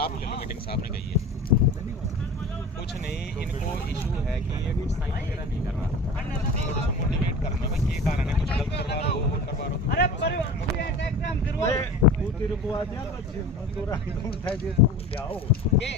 आप ले लो मीटिंग साहब ने कही है कुछ नहीं इनको इशू है कि ये कुछ साइन वगैरह नहीं कर रहा थोड़ा सा मोटिवेट करना भाई ये कारण है कुछ गलत करवा रहे हो वो करवा रहे हो अरे तू तेरे को आ जा मजदूर उठा दे जाओ के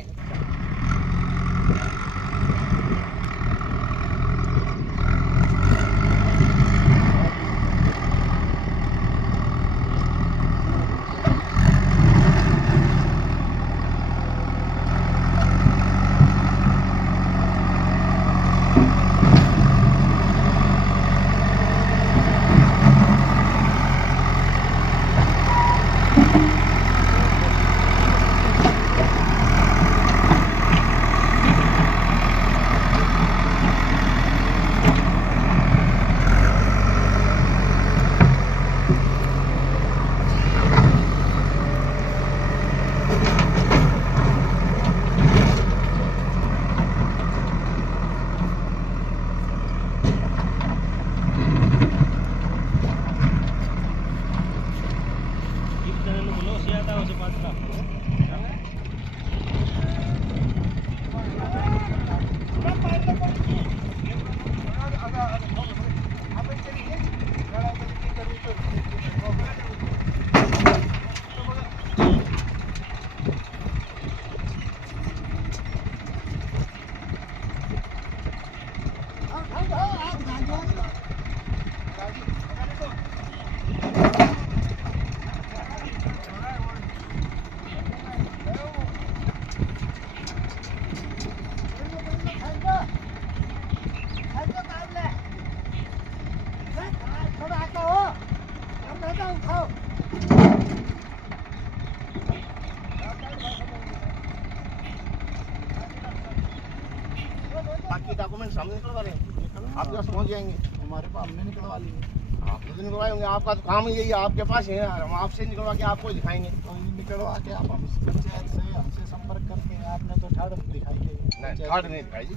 बाकी डॉक्यूमेंट सामने निकलवा रहे हैं आपके पास पहुंच जाएंगे हमारे पास हमने निकलवा लिए आपको तो निकलवाए होंगे आपका तो काम ही यही है आपके पास है हम आपसे निकलवा के आपको दिखाएंगे तो निकलवा के आप पंचायत से हमसे संपर्क करके आपने तो ठाड़ दिखाई नहीं ठाड़ नहीं दिखाई जी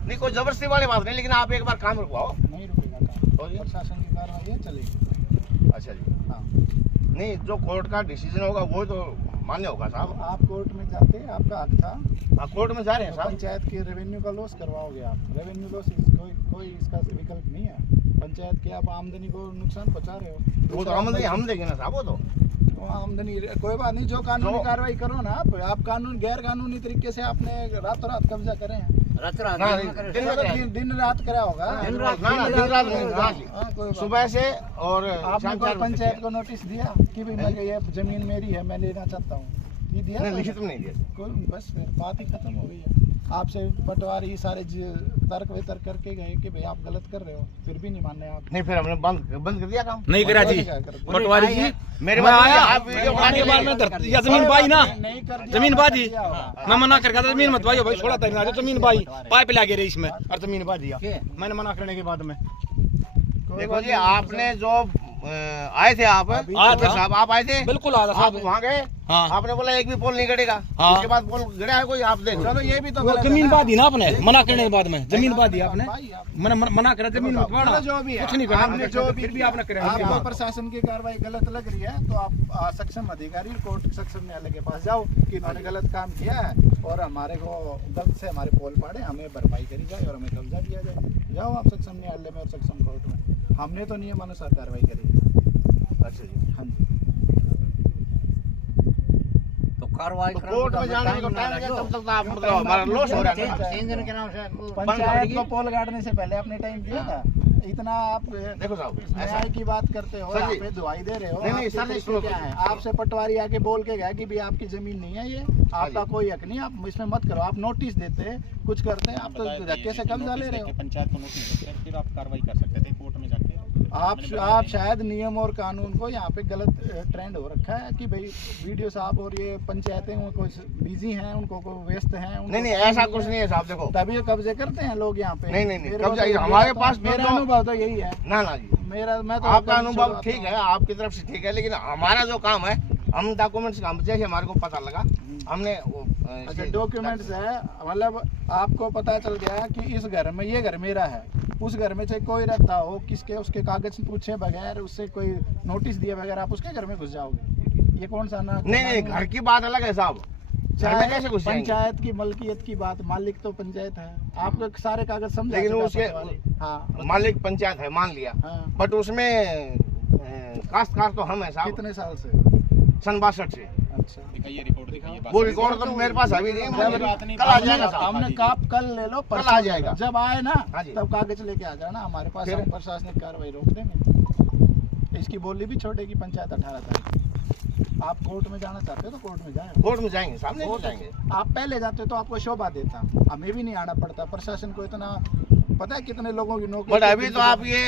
नहीं कोई जबरदस्ती वाली बात नहीं लेकिन आप एक बार काम रुकवाओ नहीं रुकेगा काम तो प्रशासन की कार्रवाई है चलेगी अच्छा जी हाँ नहीं जो कोर्ट का डिसीजन होगा वो तो मान्य होगा साहब आप कोर्ट में जाते आपका हक था आप कोर्ट में जा रहे हैं साहब पंचायत के रेवेन्यू का लॉस करवाओगे आप रेवेन्यू लॉस कोई इसका विकल्प नहीं है पंचायत के आप आमदनी को नुकसान पहुंचा रहे हो वो तो आमदनी हम देंगे ना साहब वो तो आमदनी कोई बात नहीं जो कानूनी कार्रवाई करो ना आप कानून गैर कानूनी तरीके से आपने रातों रात कब्जा करे हैं दिन रात करा होगा सुबह से और आपने पंचायत को नोटिस दिया कि भाई मैं ये जमीन मेरी है मैं लेना चाहता हूँ ये दिया लिखित में नहीं दिया बस बात ही खत्म हो गई है आपसे पटवारी सारे तर्क वितर्क करके गए कि भाई आप गलत कर रहे हो फिर भी नहीं मानने आप नहीं फिर हमने बंद कर दिया काम नहीं करा जी पटवारी जी मेरे आप वीडियो बनाने के बाद में धरती या जमीन पाई ना जमीन बाजी मैं मना कर था जमीन मत पाई भाई छोड़ा तरीना जमीन पाई पाइप लगे रही इसमें और जमीन पा दिया मैंने मना करने के बाद में देखो जी आपने जो आए थे आप साहब आप आए थे बिल्कुल आप वहाँ गए हाँ। आपने बोला एक भी पोल नहीं गड़ेगा हाँ। उसके बाद पोल गड़ा है कोई आप देखो चलो ये भी तो जमीन बात दी ना आपने मना करने के बाद में जमीन बात दी आपने मैंने मना करा जमीन जो भी कुछ नहीं करा जो भी फिर भी आपने करा आपको प्रशासन की कार्रवाई गलत लग रही है तो आप सक्षम अधिकारी कोर्ट सक्षम न्यायालय के पास जाओ कि इन्होंने गलत काम किया है और हमारे को गलत से हमारे पोल पाड़े हमें भरपाई करी जाए और हमें कब्जा दिया जाए जाओ आप सक्षम न्यायालय में और सक्षम कोर्ट में हमने तो नियमानुसार कार्रवाई करी। अच्छा जी हाँ जी। तो कार्रवाई तो कोर्ट में जाने को टाइम लगे, तब तक तो आप मतलब हमारा लॉस हो रहा है ना। 3 दिन के नाम से पंचायत को पोल गाड़ने से पहले आपने टाइम दिया था। इतना आप देखो साहब, ऐसा न्याय की बात करते हो, सर आप जी। पे दुआई दे रहे हो। नहीं, नहीं, आपके सर जी, तरीके सुनो, क्या है? आपसे पटवारी आके बोल के गया कि भाई आपकी जमीन नहीं है, ये आपका जी। कोई हक नहीं, आप इसमें मत करो। आप नोटिस देते, कुछ करते, आप तो धक्के से कब्जा ले रहे हो। पंचायत को नोटिस देकर फिर आप कार्रवाई कर सकते थे कोर्ट में जाके। आप शायद नियम और कानून को यहाँ पे गलत ट्रेंड हो रखा है कि भाई वीडियो साहब और ये पंचायतें उनको बिजी हैं, उनको व्यस्त हैं। नहीं नहीं, ऐसा कुछ नहीं है साहब। देखो तभी कब्जे करते हैं लोग यहाँ पे। नहीं, नहीं, नहीं, मेरे को कब्जा तो- हमारे मेरा पास तो- तो मेरा जो- अनुभव तो यही है। ना ना जी, मैं तो आपका कभी अनुभव शुरुआत ठीक में- है, आपकी तरफ से ठीक है, लेकिन हमारा जो काम है, हम डॉक्यूमेंट्स काम जैसे हमारे को पता लगा, हमने वो अच्छा डॉक्यूमेंट्स है, मतलब आपको पता चल गया कि इस घर में ये घर मेरा है, उस घर में चाहे कोई रहता हो, किसके उसके कागज पूछे बगैर, उससे कोई नोटिस दिए बगैर आप उसके घर में घुस जाओगे? ये कौन सा ना? नहीं नहीं, घर की बात अलग है साहब, घर में कैसे घुस जाएंगे? पंचायत की मलकियत की बात, मालिक तो पंचायत है, आपको सारे कागज समझा लेकिन चुका उसके पटवारी। हाँ मालिक पंचायत है, मान लिया, हाँ। बट उसमें काश्तकार तो हम है साहब, कितने साल से? सन 62 से। अच्छा दिखाइए रिपोर्ट, दिखाइए बात। वो रिकॉर्ड तो मेरे पास अभी नहीं, कोई बात नहीं, कल आ जाएगा साहब। हमने कब कल ले लो, कल आ जाएगा। जब आए ना हाँ जी। तब कागज लेके आ जाना हमारे पास, फिर? हम प्रशासनिक कार्रवाई रोक देंगे। इसकी बोली भी छोड़ेगी पंचायत 18 तारीख। आप कोर्ट में जाना चाहते हो तो कोर्ट में जाए। कोर्ट में जाएंगे साहब, नहीं जाएंगे। आप पहले जाते तो आपको शोभा देता, हमें भी नहीं आना पड़ता। प्रशासन को इतना पता है कितने लोगों की नौकरी। बट अभी तो आप ये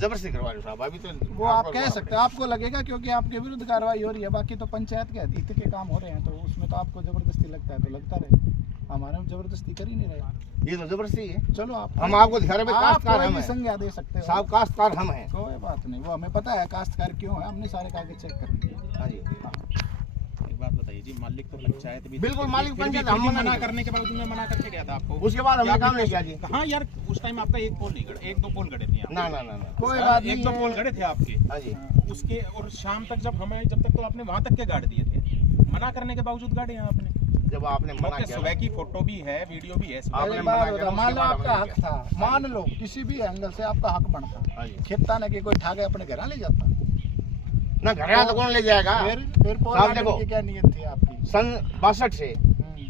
जबरदस्ती करवा रहे हो साहब, अभी तो वो आप कह सकते हैं, आपको लगेगा क्योंकि आपके विरुद्ध कार्रवाई हो रही है। बाकी तो पंचायत के हित के काम हो रहे हैं, तो उसमें तो आपको जबरदस्ती लगता है तो लगता रहे। हमारे में जबरदस्ती कर ही नहीं रहे। ये तो जबरदस्ती है। चलो आप, हम आपको दिखा रहे हैं, आप काश्तकार कोई हम भी हैं संज्ञा दे सकते हो साहब, काश्तकार हम हैं। कोई बात नहीं, वो हमें पता है काश्तकार क्यों है, हमने सारे कागज चेक कर लिए। हाँ जी, एक बात बताइए जी, मालिक तो पंचायत भी बिल्कुल, मालिक फिर भी- पंचायत, फिर भी हम मना मना नहीं करने के बावजूद मैं मना करके गया था आपको। उसके बाद हमने काम नहीं किया जी। हाँ यार, उस टाइम आपका एक पोल नहीं गड़े, 1-2 पोल गड़े थे यहाँ। ना ना ना ना, कोई बात नहीं 1-2 पोल है। गड़े थे आपके हाँ जी। उसके, और शाम तक जब तक तो आपने वहां तक के गाड़ दिए थे, मना करने के बावजूद गाड़े हैं आपने। जब आपने मना मौके किया सुबह की फोटो भी है, वीडियो भी है। आपने पहली मना बात किया, होता, मान लो उसके बाद आपका हमने हक था, मान लो किसी भी एंगल से आपका हक बनता, हाँ जी। खेता ने कि कोई ठाके अपने घर ले जाता, ना घर तो कौन ले जाएगा? फिर पोल साहब गाड़ने देखो, की क्या नीयत थी आपकी? सन 62 से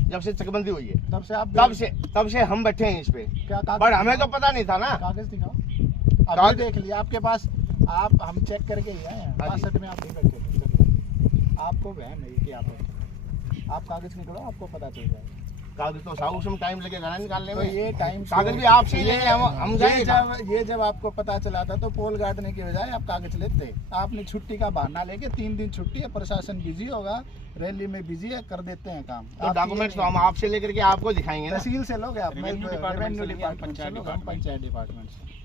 जब से चकबंदी हुई है, तब से आप तब से हम बैठे हैं इस पे, क्या पर हमें तो पता नहीं था ना। कागज दिखाओ, अभी देख लिया आपके पास, आप हम चेक करके ही आए हैं। हाँ जी। 62 में आप नहीं बैठे थे, चलिए। आपको वहम है कि आप बैठे, आप कागज निकलो, आपको पता चल जाएगा। कागज तो साहब उसमें टाइम लगेगा ना निकालने तो में। ये टाइम कागज भी आपसे ही लेंगे, हम जाएंगे। ये जब आपको पता चला था तो पोल गाड़ने के बजाय आप कागज लेते। आपने छुट्टी का बहाना लेके 3 दिन छुट्टी है, प्रशासन बिजी होगा, रैली में बिजी है, कर देते हैं काम। तो डॉक्यूमेंट्स तो हम आपसे लेकर के आपको दिखाएंगे ना। तहसील से लोगे आप, रेवेन्यू डिपार्टमेंट से रेवेन्यू लेंगे, हम डिपार्टमेंट से पंचायत लोगे, हम डिपार्टमेंट पंचायत डिपार्टमेंट से।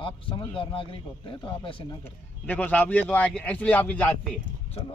आप समझदार नागरिक होते हैं तो आप ऐसे ना करते। देखो साहब, ये तो एक्चुअली आपकी जाती है, चलो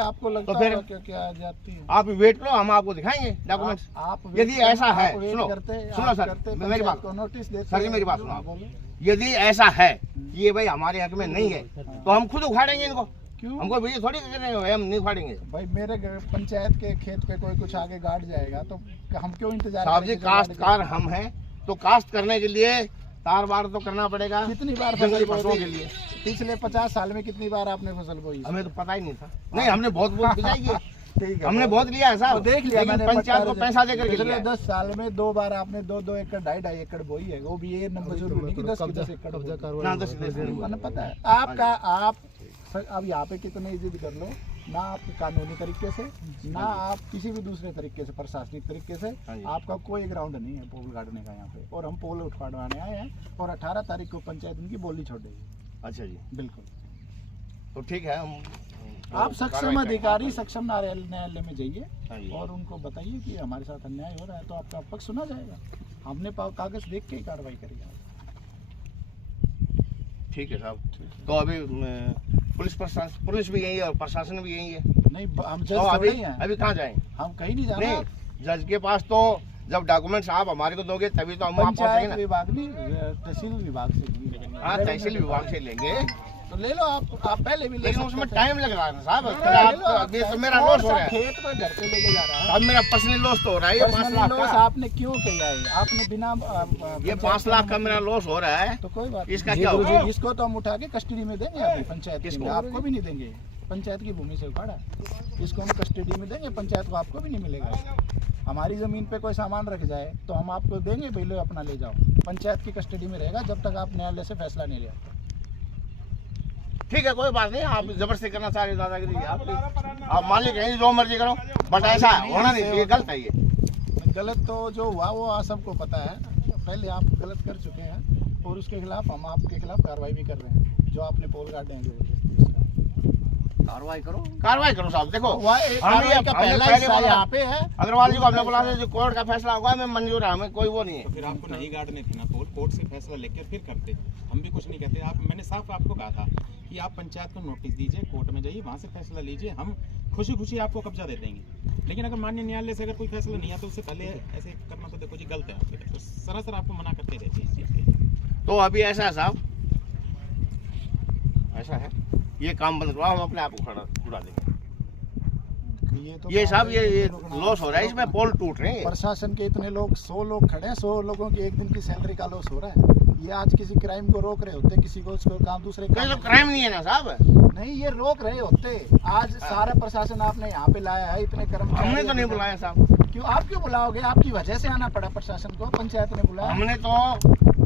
आपको लगता तो फिर- है क्या जाती है? आप वेट लो, हम आपको दिखाएंगे डॉक्यूमेंट्स। आप यदि ऐसा है, सुनो सुनो सर, मेरी बात को नोटिस देते सर जी, हैं। मेरी बात सुनो हाँ, आप। बोलो। यदि ऐसा है कि ये भाई हमारे हक में नहीं है, तो हम खुद उखाड़ेंगे इनको। क्यों? हमको भैया थोड़ी करेंगे, हम नहीं उखाड़ेंगे भाई मेरे पंचायत के खेत पे कोई कुछ आगे गाड़ जाएगा तो हम क्यों इंतजार साहब जी। करेंगे जब गाड़ी काश्तकार जाएगी? हम हैं, तो काश्त करने के लिए तार बार तो करना पड़ेगा। कितनी बार जंगली फसल फसलों बोई? के लिए पिछले 50 साल में कितनी बार आपने फसल बोई? हमें तो पता ही नहीं था। नहीं, हमने बहुत बिजाई है, ठीक है, हमने बहुत लिया है तो साहब, देख लिया लेकिन मैंने पंचायत को पैसा देकर के पिछले लिया है। 10 साल में 2 बार आपने 2-2 एकड़ 2.5 एकड़ बोई है, वो भी ये नंबर जरूरी नहीं कि 10 की 10 एकड़ बोई। ना 10 मैंने पता है आपका। आप अब यहाँ पे कितने जिद कर लो ना, आप कानूनी तरीके से ना आप किसी भी दूसरे तरीके से, प्रशासनिक तरीके से हाँ जी। आपका कोई ग्राउंड नहीं है पोल गाड़ने का यहाँ पे। और हम पोल उठवाने आए हैं और 18 तारीख को पंचायत उनकी बोली छोड़ेगी। अच्छा जी, बिल्कुल। तो ठीक है, हम आप सक्षम अधिकारी, सक्षम न्यायालय में जाइए हाँ जी। और उनको बताइए कि हमारे साथ अन्याय हो रहा है, तो आपका पक्ष सुना जाएगा। हमने कागज देख के ही कार्रवाई करी है। ठीक है साहब। तो अभी पुलिस भी यही है और प्रशासन भी यही है, नहीं हम जज तो थोड़े अभी ही हैं, अभी कहाँ जाएं? हम कहीं नहीं जाना। नहीं, जज के पास तो जब डॉक्यूमेंट्स आप हमारे को दोगे तभी तो हम वहाँ पहुँचेंगे पंचायत ना। विभाग नहीं, तहसील विभाग से लिए। हाँ, तहसील विभाग से लेंगे, तो ले लो आप पहले भी ले लेकिन सकते उसमें थे। टाइम लग रहा है साहब। ले लो, अब ये तो मेरा कौन लॉस हो सा रहा है, खेत पर घर पे लेके जा रहा है। अब मेरा पर्सनल लॉस तो हो रहा है, ये 5 Personally लाख loss का। आपने क्यों किया है? आपने बिना ये 5 लाख का मेरा लॉस हो रहा है, तो कोई बात इसका नहीं। क्या होगा? इसको तो हम उठा के कस्टडी में देंगे अपनी पंचायत किसको? में, आपको भी नहीं देंगे। पंचायत की भूमि से उखाड़ा है, इसको हम कस्टडी में देंगे, पंचायत को आपको भी नहीं मिलेगा। हमारी ज़मीन पे कोई सामान रख जाए तो हम आपको देंगे, भाई लो अपना ले जाओ, पंचायत की कस्टडी में रहेगा जब तक आप न्यायालय से फैसला नहीं लिया। ठीक है, कोई बात नहीं, आप जबरदस्ती करना चाह रहे दादागिरी आप मालिक हैं, जो मर्जी करो, बट ऐसा होना नहीं, ये गलत है। ये गलत तो जो हुआ वो सबको पता है, पहले आप गलत कर चुके हैं और उसके खिलाफ हम आपके खिलाफ कार्रवाई भी कर रहे हैं। जो आपने पोल गार्ड हैं कार्रवाई करो साहब। देखो यहाँ पे है, अग्रवाल जी को हमने बोला जो कोर्ट का फैसला होगा हमें मंजूर है, हमें कोई वो नहीं है। तो फिर आपको नहीं गाड़ने थे ना पोल, कोर्ट से फैसला लेकर फिर करते, हम भी कुछ नहीं कहते। आप, मैंने साफ आपको कहा था कि आप पंचायत को नोटिस दीजिए, कोर्ट में जाइए, वहाँ से फैसला लीजिए, हम खुशी खुशी आपको कब्जा दे देंगे। लेकिन अगर माननीय न्यायालय से अगर कोई फैसला नहीं आता तो उससे पहले ऐसे करना तो देखो जी गलत है आपके, तो सरासर आपको मना करते रहते इस चीज़ के। तो अभी ऐसा है साहब, ऐसा है, ये काम बंद करवाओ, हम अपने आप को खड़ा उड़ा देंगे। ये साहब ये लॉस हो रहा है, इसमें पोल टूट रहे हैं। प्रशासन के इतने लोग, 100 लोग खड़े हैं, 100 लोगों की एक दिन की सैलरी का लॉस हो रहा है। ये आज किसी क्राइम को रोक रहे होते, किसी को उसको काम दूसरे तो क्राइम नहीं है ना साहब, नहीं ये रोक रहे होते। आज सारा प्रशासन आपने यहाँ पे लाया है, इतने कर्मचारी हमने तो नहीं बुलाया साहब। क्यों, आप क्यों बुलाओगे? आपकी वजह से आना पड़ा प्रशासन को, पंचायत ने बुलाया। हमने तो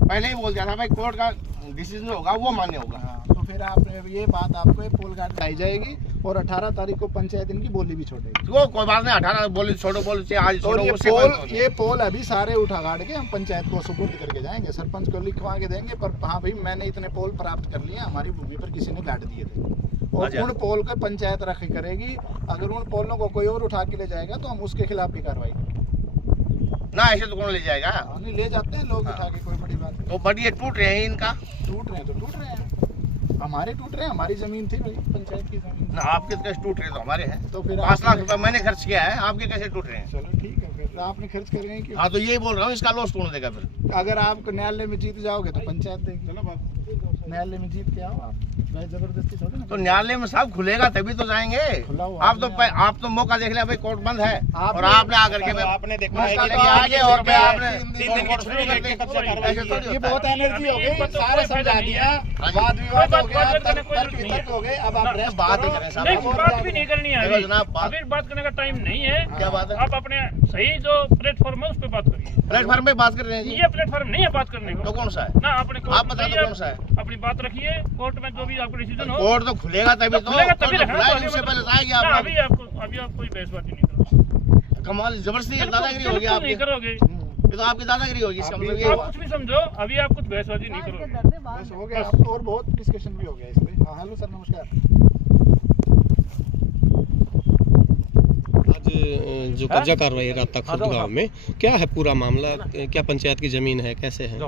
पहले ही बोल दिया था भाई कोर्ट का डिसीजन होगा वो मान्य होगा। तो फिर आपने ये बात, आपको ये पोल गार्ड लाई जाएगी और 18 तारीख को पंचायत इनकी बोली भी छोड़ेगी। वो कोई बात नहीं, 18 बोली छोड़ो, बोली आज छोड़ो। ये पोल अभी सारे उठा गाड़ के हम पंचायत को सुपुर्द करके जाएंगे, सरपंच को लिखवा के देंगे, पर हाँ भाई मैंने इतने पोल प्राप्त कर लिए, हमारी भूमि पर किसी ने गाड़ दिए थे, और उन पोल को पंचायत रखी करेगी। अगर उन पोलों को कोई और उठा के ले जाएगा तो हम उसके खिलाफ भी कार्रवाई करेंगे ना। ऐसे तो कौन ले जाएगा? नहीं ले जाते हैं लोग उठा के, कोई बड़ी बात नहीं। तो बट ये टूट रहे हैं, इनका टूट रहे हैं तो टूट रहे हैं, हमारे टूट रहे हैं, हमारी जमीन थी भाई, पंचायत की जमीन ना। आपके कैसे टूट रहे तो हमारे हैं, तो फिर 5 लाख रुपए मैंने खर्च किया है, आपके कैसे टूट रहे हैं? चलो ठीक है, फिर आपने खर्च कर रहे हैं क्यों? हाँ तो यही बोल रहा हूँ, इसका लॉस कौन देगा फिर? अगर आप न्यायालय में जीत जाओगे तो पंचायत देगी। चलो बात, न्यायालय में जीत के आओ आप, मैं जबरदस्ती थोड़ी ना। तो न्यायालय में साहब खुलेगा तभी तो जाएंगे। आप तो मौका देख लिया भाई, कोर्ट बंद है और आपने आकर के आपने देखा है आगे और आपने ये बहुत एनर्जी हो गई, सारे समझा दिया, वाद विवाद हो गया, तर्क वितर्क हो गए, अब आप बात ही करें साहब। बात भी नहीं करनी है अभी बात करने का टाइम नहीं है। क्या बात है? आप अपने सही जो प्लेटफॉर्म है उस पर बात करिए। प्लेटफॉर्म पे बात कर रहे हैं जी, ये प्लेटफॉर्म नहीं है बात करने तो को। कौन सा है ना आपने आप बता दो कौन सा है? अपनी बात रखिए, कोर्ट में जो भी आपको डिसीजन हो। कोर्ट तो खुलेगा तभी तो, खुलेगा तभी उससे पहले जाएगी आप। अभी आप कोई बहसबाजी नहीं करो, कमाल जबरदस्ती दादागिरी होगी आपकी, नहीं करोगे ये तो आपकी दादागिरी होगी। इसका मतलब ये आप कुछ भी समझो, अभी आप कुछ बहसबाजी नहीं करोगे, बस हो गया। और बहुत डिस्कशन भी हो गया इस पे। हाँ हेलो सर, नमस्कार। आज जो कब्जा कार्रवाई रात तक खुद गाँव में, क्या है पूरा मामला, क्या पंचायत की जमीन है, कैसे है?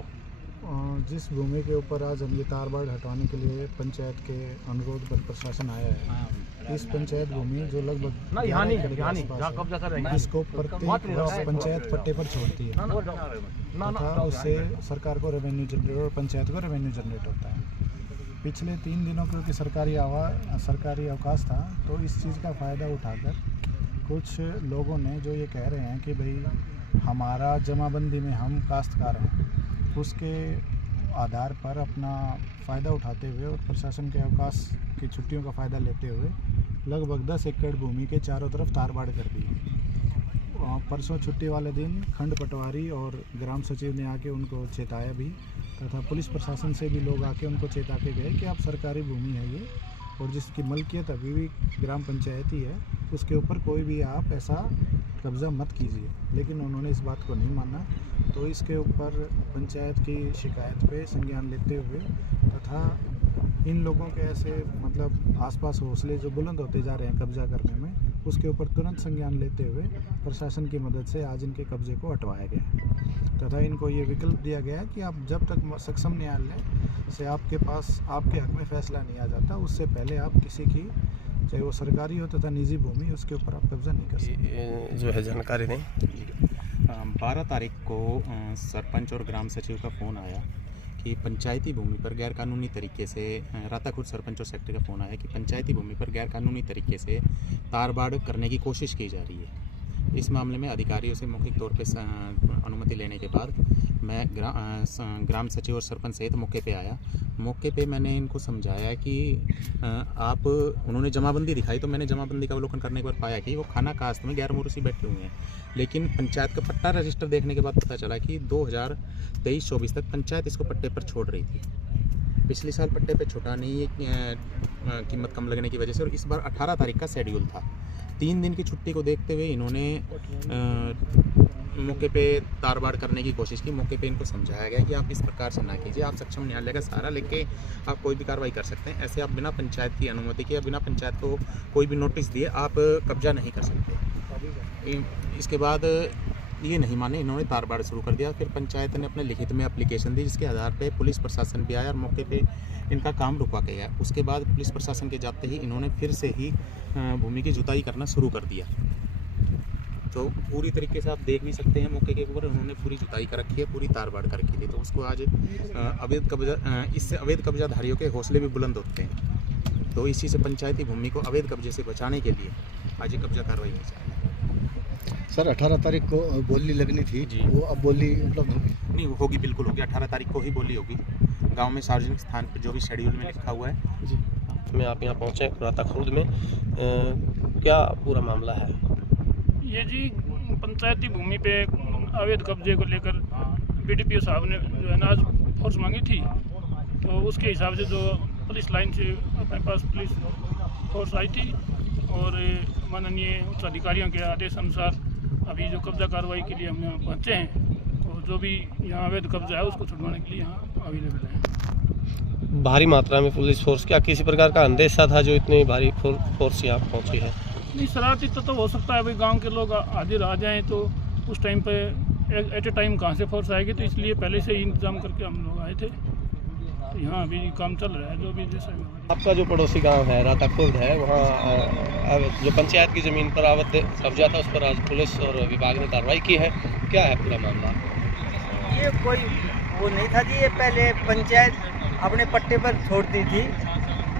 जिस भूमि के ऊपर आज हम ये तार बाड़ हटवाने के लिए पंचायत के अनुरोध पर प्रशासन आया है, इस पंचायत भूमि जो लगभग इसको प्रत्येक वर्ष पंचायत पट्टे पर छोड़ती है तथा उससे सरकार को रेवेन्यू जनरेट और पंचायत को रेवेन्यू जनरेट होता है। पिछले 3 दिनों क्योंकि सरकारी अवकाश था, तो इस चीज़ का फ़ायदा उठाकर कुछ लोगों ने जो ये कह रहे हैं कि भाई हमारा जमाबंदी में हम काश्तकार हैं, उसके आधार पर अपना फ़ायदा उठाते हुए और प्रशासन के अवकाश की छुट्टियों का फ़ायदा लेते हुए लगभग 10 एकड़ भूमि के चारों तरफ तारबाड़ कर दी। परसों छुट्टी वाले दिन खंड पटवारी और ग्राम सचिव ने आके उनको चेताया भी, तथा पुलिस प्रशासन से भी लोग आके उनको चेता के गए कि आप सरकारी भूमि है ये, और जिसकी मलकियत अभी भी ग्राम पंचायत ही है, उसके ऊपर कोई भी आप ऐसा कब्ज़ा मत कीजिए। लेकिन उन्होंने इस बात को नहीं माना, तो इसके ऊपर पंचायत की शिकायत पे संज्ञान लेते हुए तथा इन लोगों के ऐसे मतलब आसपास हौसले जो बुलंद होते जा रहे हैं कब्जा करने में, उसके ऊपर तुरंत संज्ञान लेते हुए प्रशासन की मदद से आज इनके कब्जे को हटवाया गया तथा इनको ये विकल्प दिया गया कि आप जब तक सक्षम न्यायालय से आपके पास आपके हक में फैसला नहीं आ जाता, उससे पहले आप किसी की चाहे वो सरकारी हो तथा निजी भूमि, उसके ऊपर आप कब्जा नहीं कर सकते। जो है जानकारी दें। 12 तारीख को सरपंच और ग्राम सचिव का फ़ोन आया कि पंचायती भूमि पर गैरकानूनी तरीके से, राताखुद सरपंच और सेक्रेटरी का फ़ोन आया कि पंचायती भूमि पर गैरकानूनी तरीके से तारबाड़ करने की कोशिश की जा रही है। इस मामले में अधिकारियों से मौखिक तौर पर अनुमति लेने के बाद मैं ग्राम सचिव और सरपंच सहित मौके पे आया। मौके पे मैंने इनको समझाया कि आप, उन्होंने जमाबंदी दिखाई तो मैंने जमाबंदी का अवलोकन करने के बाद पाया कि वो खाना काश्त में गैर मुरुसी बैठे हुए हैं। लेकिन पंचायत का पट्टा रजिस्टर देखने के बाद पता चला कि 2023-24 तक पंचायत इसको पट्टे पर छोड़ रही थी। पिछले साल पट्टे पे छुटा नहीं, कीमत कम लगने की वजह से, और इस बार 18 तारीख का शेड्यूल था। 3 दिन की छुट्टी को देखते हुए इन्होंने मौके पे तारबाड़ करने की कोशिश की। मौके पे इनको समझाया गया कि आप इस प्रकार से ना कीजिए, आप सक्षम न्यायालय का सहारा लेके आप कोई भी कार्रवाई कर सकते हैं। ऐसे आप बिना पंचायत की अनुमति के, बिना पंचायत को कोई भी नोटिस दिए आप कब्जा नहीं कर सकते। इसके बाद ये नहीं माने, इन्होंने तारबाड़ शुरू कर दिया। फिर पंचायत ने अपने लिखित में एप्लीकेशन दी, जिसके आधार पे पुलिस प्रशासन भी आया और मौके पे इनका काम रुकवा के गया। उसके बाद पुलिस प्रशासन के जाते ही इन्होंने फिर से ही भूमि की जुताई करना शुरू कर दिया। तो पूरी तरीके से आप देख भी सकते हैं मौके के ऊपर उन्होंने पूरी जुताई कर रखी है, पूरी तारबाड़ कर रखी थी। तो उसको आज अवैध कब्जा, इससे अवैध कब्जाधारियों के हौसले भी बुलंद होते हैं। तो इसी से पंचायती भूमि को अवैध कब्जे से बचाने के लिए आज ये कब्जा कार्रवाई की जा रही है। सर 18 तारीख को बोली लगनी थी जी। वो अब बोली उपलब्ध होगी? नहीं होगी, बिल्कुल होगी। 18 तारीख को ही बोली होगी। गांव में सार्वजनिक स्थान पर जो भी शेड्यूल में लिखा हुआ है। जी, में आप यहाँ पहुँचे राता खुर्द में, क्या पूरा मामला है? ये जी पंचायती भूमि पे अवैध कब्जे को लेकर बीडीपीओ साहब ने जो है ना आज फोर्स मांगी थी। तो उसके हिसाब से जो पुलिस लाइन से अपने पास पुलिस फोर्स आई थी और माननीय उच्च अधिकारियों के आदेश अनुसार अभी जो कब्जा कार्रवाई के लिए हम यहाँ पहुँचे हैं और जो भी यहाँ अवैध कब्जा है उसको छुड़वाने के लिए यहाँ अवेलेबल है। भारी मात्रा में पुलिस फोर्स, क्या किसी प्रकार का अंदेशा था जो इतनी भारी फोर्स यहाँ पहुँची है? नहीं, शरारती तो हो सकता है भाई, गांव के लोग हाजिर आ जाएं तो उस टाइम पे एट ए टाइम कहाँ से फोर्स आएगी, तो इसलिए पहले से ही इंतजाम करके हम लोग आए थे। तो यहाँ अभी काम चल रहा है जो भी जैसा भी। आपका जो पड़ोसी गांव है राता खुर्द है, वहाँ जो पंचायत की ज़मीन पर अवैध कब्जा था उस पर आज पुलिस और विभाग ने कार्रवाई की है, क्या है पूरा मामला? ये कोई वो नहीं था जी, ये पहले पंचायत अपने पट्टे पर छोड़ती थी।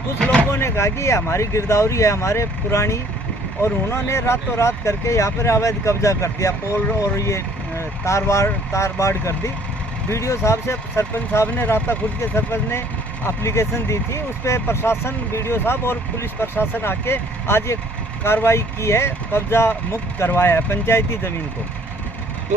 कुछ लोगों ने कहा कि ये हमारी गिरदावरी है, हमारे पुरानी, और उन्होंने रातों रात करके यहाँ पर अवैध कब्जा कर दिया, पोल और ये तारबाड़ कर दी। बीडीओ साहब से सरपंच साहब ने, राता खुर्द के सरपंच ने एप्लीकेशन दी थी, उस पर प्रशासन, बीडीओ साहब और पुलिस प्रशासन आके आज ये कार्रवाई की है, कब्जा मुक्त करवाया है पंचायती ज़मीन को। तो